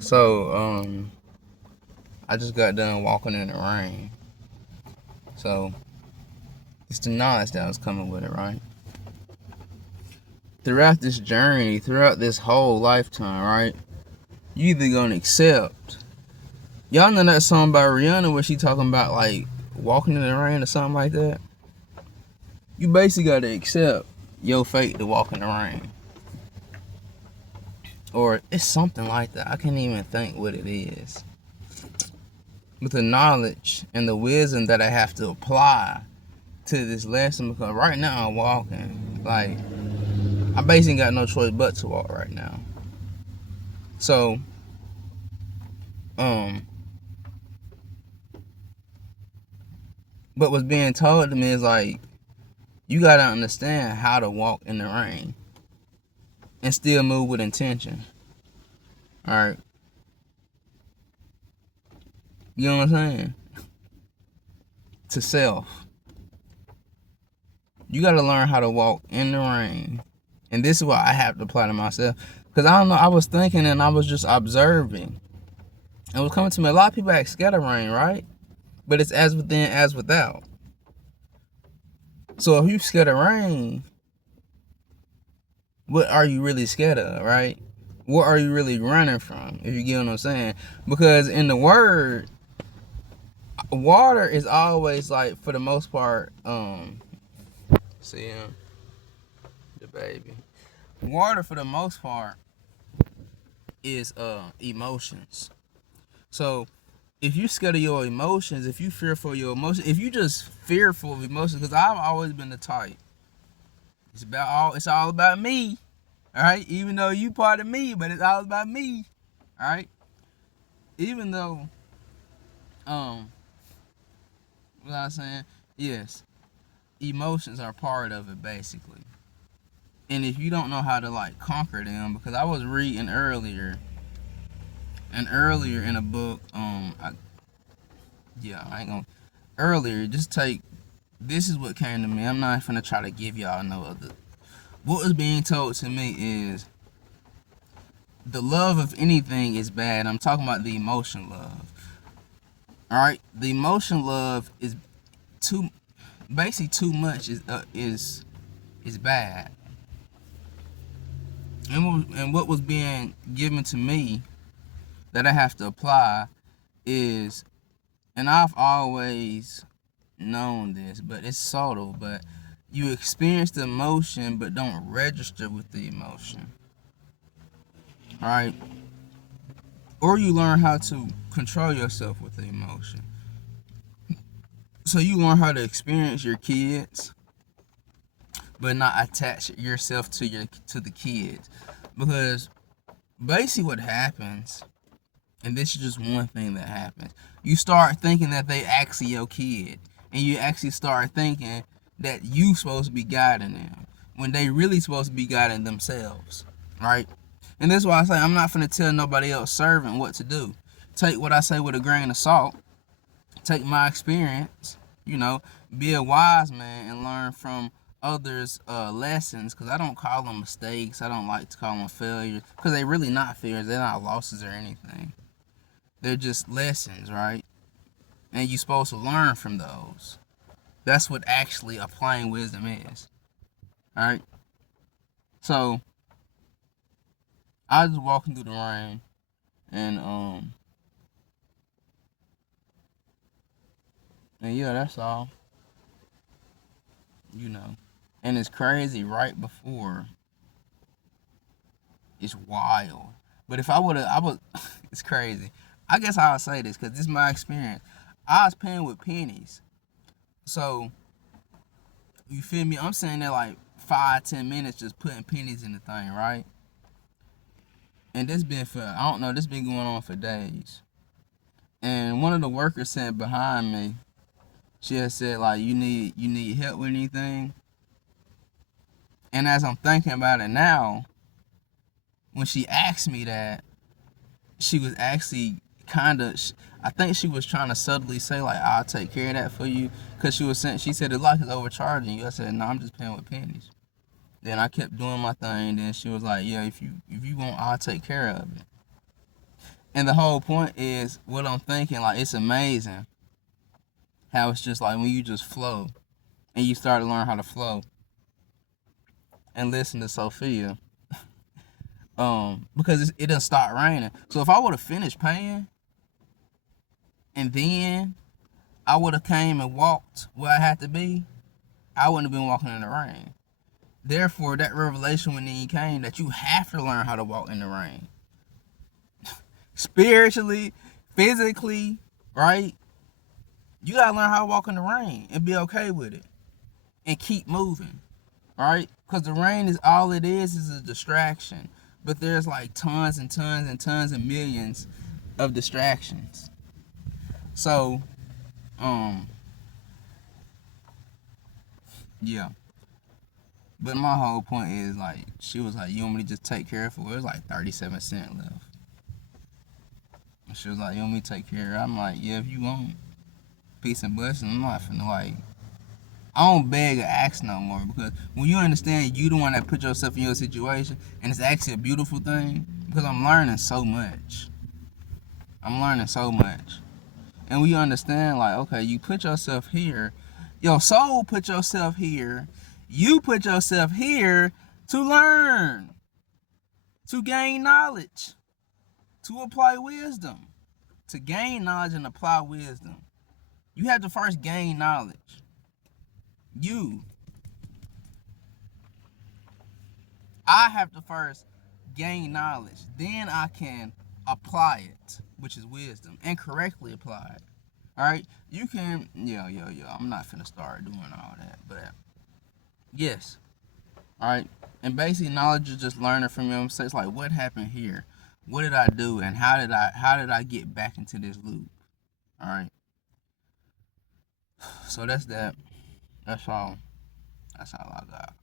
So, I just got done walking in the rain. So, it's the knowledge that was coming with it, right? Throughout this journey, throughout this whole lifetime, right? You either gonna accept. Y'all know that song by Rihanna where she talking about like walking in the rain or something like that? You basically gotta accept your fate to walk in the rain. Or it's something like that. I can't even think what it is. With the knowledge and the wisdom that I have to apply to this lesson, because right now I'm walking. Like, I basically got no choice but to walk right now. So, um, but what's being told to me is like, you gotta understand how to walk in the rain and still move with intention. Alright. You know what I'm saying? To self. You gotta learn how to walk in the rain. And this is what I have to apply to myself. Because I don't know, I was thinking and I was just observing. It was coming to me. A lot of people act scared of rain, right? But it's as within, as without. So if you scared of rain, what are you really scared of, right? What are you really running from, if you get what I'm saying? Because in the word, water is always like, for the most part, see him, the baby. Water for the most part is emotions. So if you scared of your emotions, if you fearful of your emotions, if you just fearful of emotions, because I've always been the type. It's all about me. All right, even though you part of me, but it's all about me. All right, even though what I was saying, yes, emotions are part of it basically. And if you don't know how to like conquer them, because I was reading earlier, and earlier in a book, I ain't gonna earlier. Just take this is what came to me. I'm not gonna try to give y'all no other. What was being told to me is the love of anything is bad. I'm talking about the emotion love. All right, the emotion love is too basically too much is bad. And what was being given to me that I have to apply is, and I've always known this, but it's subtle, but you experience the emotion but don't register with the emotion. All right? Or you learn how to control yourself with the emotion. So you learn how to experience your kids but not attach yourself to the kids. Because basically what happens, and this is just one thing that happens, you start thinking that they actually your kid, and you actually start thinking that you supposed to be guiding them when they really supposed to be guiding themselves, right? And this is why I say I'm not finna tell nobody else servant what to do. Take what I say with a grain of salt. Take my experience, be a wise man and learn from others' lessons, because I don't call them mistakes. I don't like to call them failures, because they're really not failures. They're not losses or anything. They're just lessons, right? And you're supposed to learn from those. That's what actually applying wisdom is. All right. So I was walking through the rain, and yeah, that's all. You know, and it's crazy. Right before, it's wild. But if I was, it's crazy. I guess I'll say this because this is my experience. I was paying with pennies, so you feel me? I'm saying that like 5-10 minutes just putting pennies in the thing, right? And this been for, I don't know, this been going on for days. And one of the workers sitting behind me, she had said like, you need help with anything. And as I'm thinking about it now, when she asked me that, she was actually kind of, I think she was trying to subtly say like, I'll take care of that for you, because she said the lock is overcharging you. I said, no, I'm just paying with pennies. Then I kept doing my thing. Then she was like, yeah, if you want, I'll take care of it. And the whole point is what I'm thinking, like it's amazing how it's just like when you just flow and you start to learn how to flow and listen to Sophia. Because it doesn't start raining. So if I would have finished paying and then I would have came and walked where I had to be, I wouldn't have been walking in the rain. Therefore, that revelation when he came that you have to learn how to walk in the rain. Spiritually, physically, right? You gotta learn how to walk in the rain and be okay with it. And keep moving. Right? Because the rain is all it is a distraction. But there's like tons and tons and tons and millions of distractions. So, yeah. But my whole point is like, she was like, you want me to just take care of it? It was like 37 cents left. And she was like, you want me to take care of it? I'm like, yeah, if you want. Peace and blessings. I'm not finna like, I don't beg or ask no more, because when you understand you the one that put yourself in your situation, and it's actually a beautiful thing, because I'm learning so much. I'm learning so much. And we understand like, okay, you put yourself here, your soul put yourself here, you put yourself here to learn, to gain knowledge, to apply wisdom. To gain knowledge and apply wisdom, you have to first gain knowledge. I have to first gain knowledge. Then I can apply it, which is wisdom, and correctly apply it. Alright? You can, I'm not finna start doing all that, but yes. Alright? And basic knowledge is just learning from your mistakes. Like, what happened here? What did I do? And how did I get back into this loop? Alright? So that's that. That's all. That's all I got.